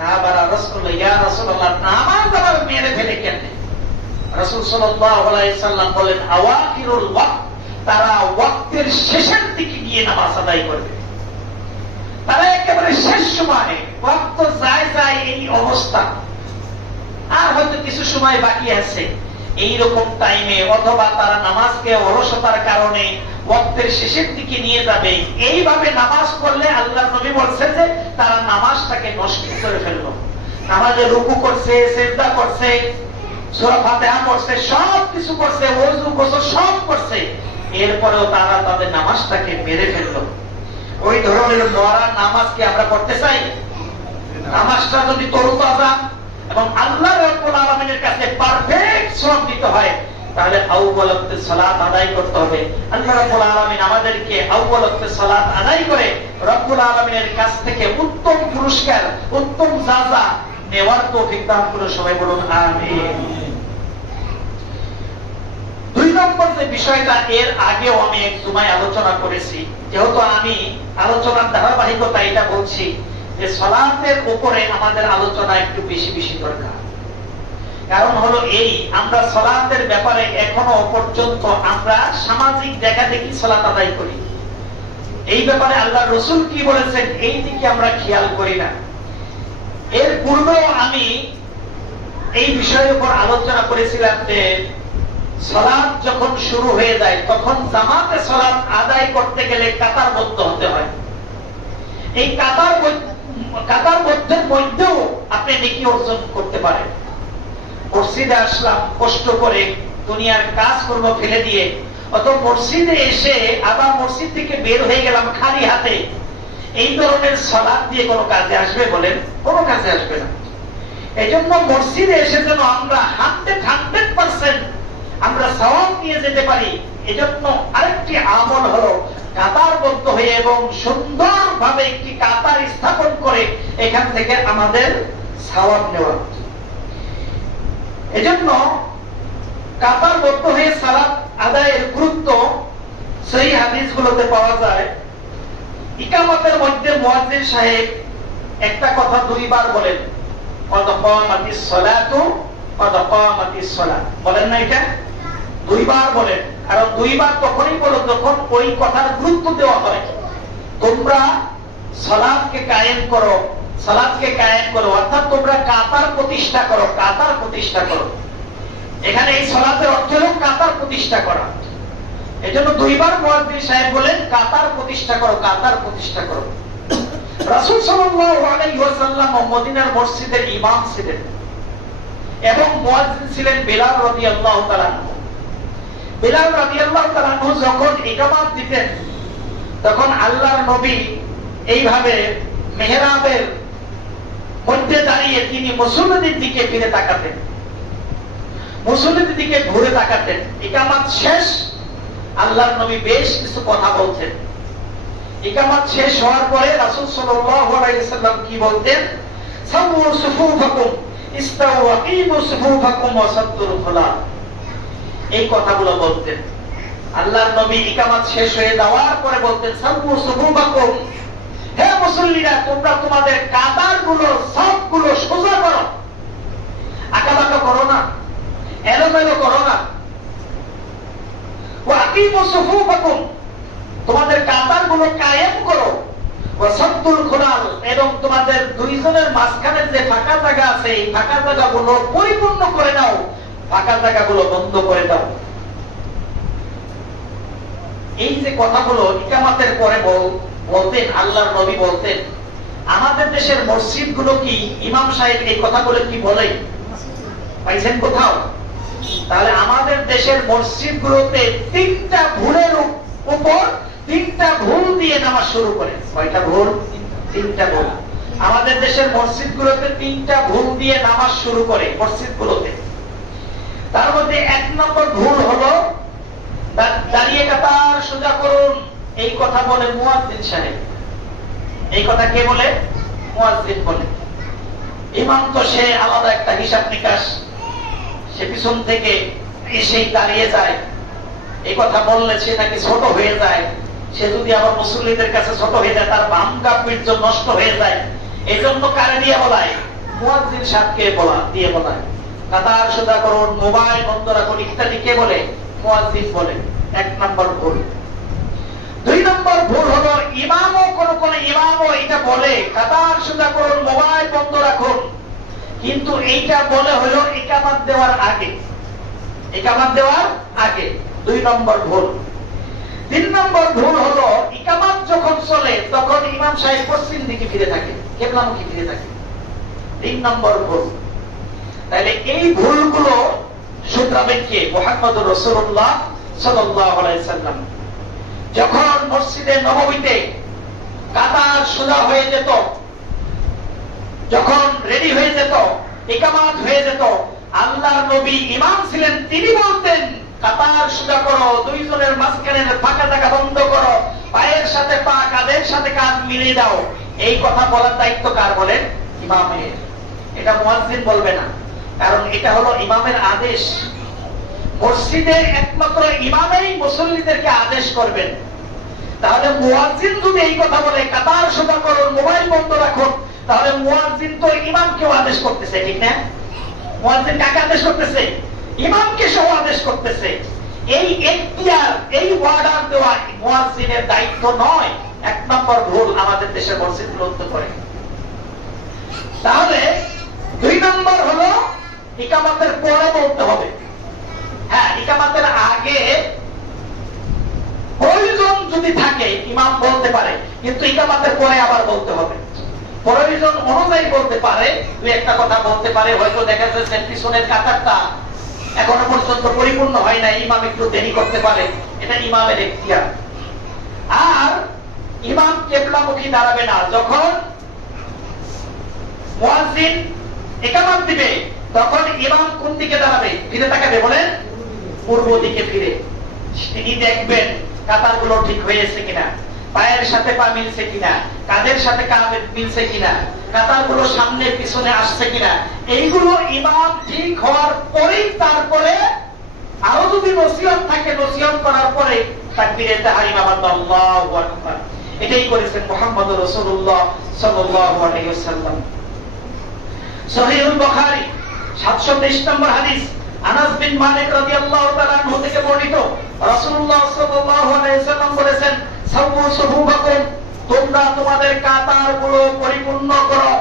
সাহাবারা ইয়া রাসূলুল্লাহ নামাজ আবার মেরে ফেলে কেন? রাসূল সাল্লাল্লাহু আলাইহি সাল্লাম বলেন আওয়াখিরুল ওয়াক্ত, তারা ওয়াক্তের শেষের দিকে গিয়ে নামাজ আদায় করবে। তারা একেবারে শেষ সময়ে ওয়াক্ত যায় এই অবস্থা, আর হয়তো কিছু সময় বাকি আছে, এইরকম টাইমে অথবা তারা নামাজকে অলসতার কারণে ওয়াক্তের শেষের দিকে নিয়ে যাবে। এইভাবে নামাজ পড়লে আল্লাহর নবী বলছেন যে তারা নামাজটাকে নষ্ট করে ফেললো। নামাজে রুকু করছে, সিজদা করছে, সূরা ফাতিহা পড়ছে, সব কিছু করছে, ওযু গোসল সব করছে, এরপরেও তারা তাদের নামাজটাকে মেরে ফেললো। ওই ধরনের মরা নামাজকে আমরা পড়তে চাই? নামাজটা যদি তরুতাজা এবং আল্লাহ রাব্বুল আলামিনের কাছে পারফেক্ট সওয়াব দিতে হয়, তাহলে আউয়াল ওয়াক্তে সালাত আদায় করতে হবে। আল্লাহ রাব্বুল আলামিন আমাদেরকে আউয়াল ওয়াক্তে সালাত আদায় করে রব্বুল আলামিনের কাছ থেকে উত্তম পুরস্কার, উত্তম জাযা নেওয়ার তৌফিক দান করুন। সবাই বলুন আমিন। দুই নম্বর যে বিষয়টা, এর আগেও আমি এক জুমায় আলোচনা করেছি, যেহেতু আমি আলোচনার ধারাবাহিকতা এটা বলছি যে সালাতের উপরে আমাদের আলোচনা একটু বেশি বেশি দরকার। কারণ হলো এই, আমরা সালাতের ব্যাপারে এখনো পর্যন্ত আমরা সামাজিক দেখা দেখি সালাত আদায় করি। এই ব্যাপারে আল্লাহ রাসূল কি বলেছেন এই দিকে আমরা খেয়াল করি না। এর পূর্বেও আমি এই বিষয়ের উপর আলোচনা করেছিলাম যে সালাত যখন শুরু হয়ে যায় তখন জামাতে সালাত আদায় করতে গেলে কাতারবদ্ধ হতে হয়। এই কাতারবদ্ধের মধ্যেও আপনি নেকি অর্জন করতে পারেন। মসজিদে আসলাম কষ্ট করে, দুনিয়ার কাজ কর্ম ফেলে দিয়ে, অত মসজিদে এসে আবার মসজিদ থেকে বের হয়ে গেলাম খালি হাতে, এই ধরনের সালাত দিয়ে কোনো কাজে আসবে বলেন? কোনো কাজে আসবে না। এজন্য মসজিদে এসে যেন আমরা 100% আমরা সওয়াব নিয়ে যেতে পারি, এজন্য আরেকটি আমল হলো কাতারবদ্ধ হয়ে এবং সুন্দরভাবে একটি কাতার স্থাপন করে এখান থেকে আমাদের সওয়াব নেওয়া। এজন্য কাতারবদ্ধ হয়ে সালাত আদায়ের গুরুত্ব সেই হাদিসগুলোতে পাওয়া যায়। ইকামতের মধ্যে মুয়াজ্জিন সাহেব একটা কথা দুইবার বলেন, কদ কামাতিস সালাতু কদ কামাতিস সালাত, বলেন না? এটা দুইবার বলেন। কারণ দুইবার তখনই বলো যখন ওই কথার গুরুত্ব দেওয়া হয়। তোমরা সালাতকে কায়েম করো, সালাতকে কায়েম করো, অর্থাৎ তোমরা কাতার প্রতিষ্ঠা করো, কাতার প্রতিষ্ঠা করো। এখানে এই সালাতের অর্থ হলো কাতার প্রতিষ্ঠা করা। এজন্য দুইবার মুয়াজ্জিন সাহেব বলেন কাতার প্রতিষ্ঠা করো, কাতার প্রতিষ্ঠা করো। রাসূল সাল্লাল্লাহু আলাইহি ওয়াসাল্লাম মদিনার মসজিদের ইমাম ছিলেন এবং মুয়াজ্জিন ছিলেন বিলাল রাদিয়াল্লাহু তাআলা আনহু। বিলাল রাদিয়াল্লাহু তাআলা আনহু যখন ইকামত দিতেন তখন আল্লাহর নবী এইভাবে মেহরাবের মধ্যে দাঁড়িয়ে তিনি মুসল্লিদের দিকে ফিরে তাকাতেন, মুসল্লিদের দিকে ঘুরে তাকাতেন। ইকামত শেষ, আল্লাহর নবী বেশ কিছু কথা বলতেন। ইকামত শেষ হওয়ার পরে রাসূল সাল্লাল্লাহু আলাইহি সাল্লাম কি বলতেন? সাবু সুফুফাকুম ইস্তাউ ওয়াকিমু সুফুফাকুম ওয়া সাদ্দুল খুলাল। এই কথাগুলো বলতেন। আল্লাহর নবী ইকামত শেষ হয়ে যাওয়ার পরে বলতেন সাবু সুফুফাকুম, হে মুসল্লিরা তোমরা তোমাদের কাতারগুলো সবগুলো সোজা করো, আঁকাবাঁকা করো না, এলোমেলো করো না। ওয়াকিমু সুফুফাকুম, তোমাদের কাতারগুলো কায়েম করো। ওয়াসাদ্দুল খুলাল, এবং তোমাদের দুইজনের মাঝখানে যে ফাঁকা জায়গা আছে এই ফাঁকা জায়গাগুলো পরিপূর্ণ করে দাও, ফাঁকা জায়গাগুলো বন্ধ করে দাও। এই যে কথাগুলো ইকামতের পরে বলতেন আল্লাহর নবী বলতেন। আমাদের দেশের মসজিদগুলো কি ইমাম সাহেব এই কথাগুলো কি বলে পাইছেন কোথাও? তাহলে আমাদের দেশের মসজিদগুলোতে তিনটা ভুলের উপর তিনটা ভুল দিয়ে নামাজ শুরু করে। কয়টা ভুল? তিনটা ভুল। আমাদের দেশের মসজিদগুলোতে তিনটা ভুল দিয়ে নামাজ শুরু করে মসজিদগুলোতে। তার মধ্যে এক নম্বর ভুল হলো দাঁড়িয়ে কাতার সোজা করুন, এই কথা বলে মুয়াজ্জিন সাহেব। এই কথা কে বলে? মুয়াজ্জিন বলে। ইমাম তো সে আলাদা একটা হিসাব নিকাশ, সে পিছন থেকে এসেই দাঁড়িয়ে যায়। এই কথা বললে সে নাকি ছোট হয়ে যায়, সে যদি আবার মুসল্লিদের কাছে ছোট হয়ে যায় তার বাম গাম্ভীর্য নষ্ট হয়ে যায়। এই জন্য কারে দিয়ে বলায়? মুয়াজ্জিন সাহেবকে দিয়ে বলায়। কাতার সোজা করুন, মোবাইল বন্ধ রাখুন ইত্যাদি কে বলে? মুয়াজ্জিন বলে। 1 নম্বর ভুল। 2 নম্বর ভুল হলো কোন ইমামও এটা বলে কাতার সোজা করুন, মোবাইল বন্ধ রাখুন, কিন্তু এইটা বলে হলো ইকামত দেওয়ার আগে। 2 নম্বর ভুল। 3 নম্বর ভুল হলো ইকামত যখন চলে তখন ইমাম সাহেব পশ্চিম দিকে ফিরে থাকে, কিবলামুখী ফিরে থাকে। 3 নম্বর ভুল। তাহলে এই ভুলগুলো শুধরাবেন কে? মুহাম্মদুর রাসূলুল্লাহ সাল্লাল্লাহু আলাইহি সাল্লাম। যখন মসজিদে নববীতে কাতার সোজা হয়ে যেত, যখন রেডি হয়ে যেত, ইকামত হয়ে যেত, আল্লাহর নবী ইমাম ছিলেন, তিনি বলতেন কাতার সোজা করো, 2 জনের মাঝখানের ফাঁকা জায়গা বন্ধ করো, পায়ের সাথে পা, কাঁধের সাথে কাঁধ মিলিয়ে দাও। এই কথা বলার দায়িত্ব কার বলেন? ইমামের। এটা মুয়াজ্জিন বলবে না, কারণ এটা হলো ইমামের আদেশ। মসজিদে একমাত্র ইমামই মুসল্লিদেরকে আদেশ করবেন। তাহলে মুয়াজ্জিন যদি এই কথা বলে কাতার সোজা করুন, মোবাইল বন্ধ রাখুন, তাহলে মুয়াজ্জিন তো ইমামকেও আদেশ করতেছে, ঠিক না? মুয়াজ্জিন কাকে আদেশ করতেছে? ইমামকে সহ আদেশ করতেছে। এই এখতিয়ার, এই অর্ডার দেওয়া মুয়াজ্জিনের দায়িত্ব নয়। 1 নম্বর ভুল আমাদের দেশের মসজিদগুলোতে করে। তাহলে 2 নম্বর হলো ইকামতের পরে বলতে হবে। হ্যাঁ, ইকামতের আগে প্রয়োজন যদি থাকে ইমাম বলতে পারে, কিন্তু ইকামতের পরে আবার বলতে হবে। প্রয়োজন অনুযায়ী বলতে পারে, 2-1টা কথা বলতে পারে। হয়তো দেখা যাচ্ছে পিছনের কাতারটা এখনো পর্যন্ত পরিপূর্ণ হয় না, ইমাম একটু দেরি করতে পারে, এটা ইমামের এখতিয়ার। আর ইমাম কিবলামুখী দাঁড়াবে না। যখন মুয়াজ্জিন ইকামত দিবে তখন ইমাম কোন দিকে দাঁড়াবে? ফিরে তাকাবে, বলেন পূর্ব দিকে ফিরে। তিনি দেখবেন কাতারগুলো ঠিক হয়েছে কিনা, পায়ের সাথে পা মিলছে কিনা, কাঁধের সাথে কাঁধ মিলছে কিনা, কাতারগুলো সামনে পিছনে আসছে কিনা। এইগুলো ইমাম ঠিক হওয়ার পরেই তারপরে আরো যদি নসিহত থাকে, নসিহত করার পরে তাকবীরে তাহরিমা বাদ আল্লাহু আকবার। এটাই করেছেন মুহাম্মদুর রাসূলুল্লাহ সাল্লাল্লাহু আলাইহি ওয়াসাল্লাম। সহিহুল বুখারী 723 নম্বর হাদিস, আনাস বিন মালিক রাদিয়াল্লাহু তাআলা আনহু থেকে বর্ণিত, রাসূলুল্লাহ সাল্লাল্লাহু আলাইহি ওয়াসাল্লাম বলেছেন, সাওয়ু সুফুফাকুম, তোমরা তোমাদের কাতারগুলো পরিপূর্ণ করো।